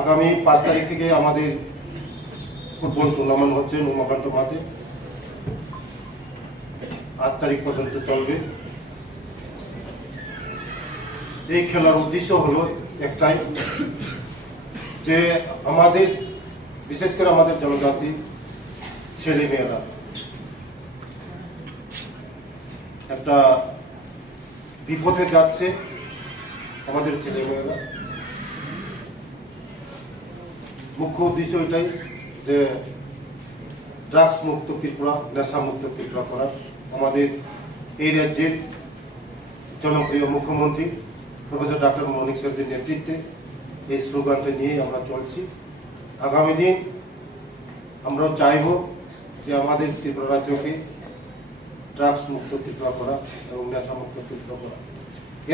আগামী 5 তারিখ থেকে আমাদের ফুটবল টুর্নামেন্ট হচ্ছে উমাকান্ত মাঠে। 8 তারিখ পর্যন্ত চলবে। এই খেলার উদ্দেশ্য হলো একটাই, যে আমাদের বিশেষ করে আমাদের জনজাতি ছেলেমেয়েরা একটা বিপথে যাচ্ছে। আমাদের ছেলেমেয়েরা মুখ্য উদ্দেশ্য এটাই যে ড্রাগস মুক্ত ত্রিপুরা, নেশা মুক্ত ত্রিপুরা করা। আমাদের এই রাজ্যের জনপ্রিয় মুখ্যমন্ত্রী প্রফেসর ডক্টর মৌলিক সরকারের নেতৃত্বে এই স্লোগানটা নিয়ে আমরা চলছি। আগামী দিন আমরা চাইব যে আমাদের ত্রিপুরা রাজ্যকে ড্রাগস মুক্ত ত্রিপুরা করা এবং নেশা মুক্ত ত্রিপুরা করা।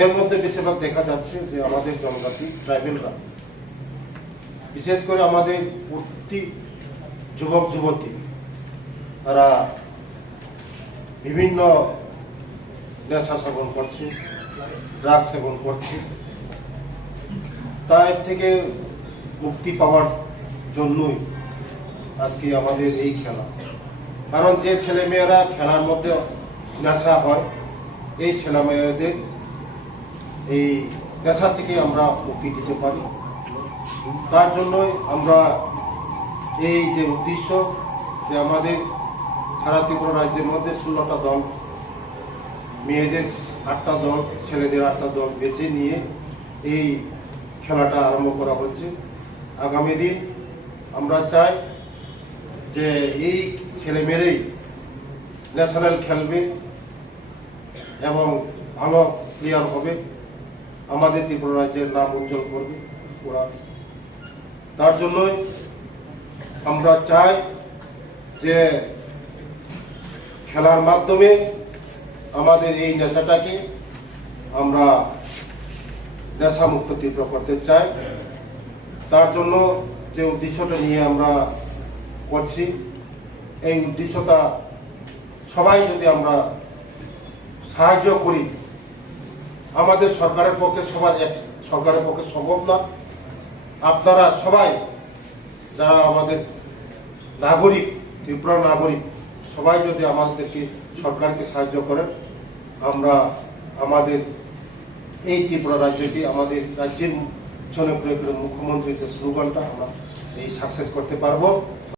এর মধ্যে বেশিরভাগ দেখা যাচ্ছে যে আমাদের জনজাতি ট্রাইবেলরা, বিশেষ করে আমাদের প্রতি যুবক যুবতী, তারা বিভিন্ন নেশা সেবন করছে, ড্রাগ সেবন করছে। তার থেকে মুক্তি পাওয়ার জন্যই আজকে আমাদের এই খেলা। কারণ যে ছেলেমেয়েরা খেলার মধ্যে নেশা হয়, এই ছেলেমেয়েদের এই নেশা থেকে আমরা মুক্তি দিতে পারি। তার জন্যই আমরা এই যে উদ্দেশ্য, যে আমাদের সারা ত্রিপুরা রাজ্যের মধ্যে 16টা দল, মেয়েদের 8টা দল, ছেলেদের 8টা দল বেছে নিয়ে এই খেলাটা আরম্ভ করা হচ্ছে। আগামী দিন আমরা চাই যে এই ছেলেমেয়েরাই ন্যাশনাল খেলবে এবং ভালো প্লেয়ার হবে, আমাদের ত্রিপুরা রাজ্যের নাম উজ্জ্বল করবে ওরা। তার জন্যই আমরা চাই যে খেলার মাধ্যমে আমাদের এই নেশাটাকে আমরা নেশামুক্ত ত্রিপুরা করতে চাই। তার জন্য যে উদ্দেশ্যটা নিয়ে আমরা করছি, এই উদ্দেশ্যটা সবাই যদি আমরা সাহায্য করি, আমাদের সরকারের পক্ষে সরকারের পক্ষে সম্ভব না। আপনারা সবাই যারা আমাদের নাগরিক, ত্রিপুরা নাগরিক, সবাই যদি আমাদেরকে সরকারকে সাহায্য করেন, আমরা আমাদের এই ত্রিপুরা রাজ্যকে, আমাদের রাজ্যের জনপ্রিয় মুখ্যমন্ত্রীর যে স্লোগানটা, আমরা এই সাকসেস করতে পারবো।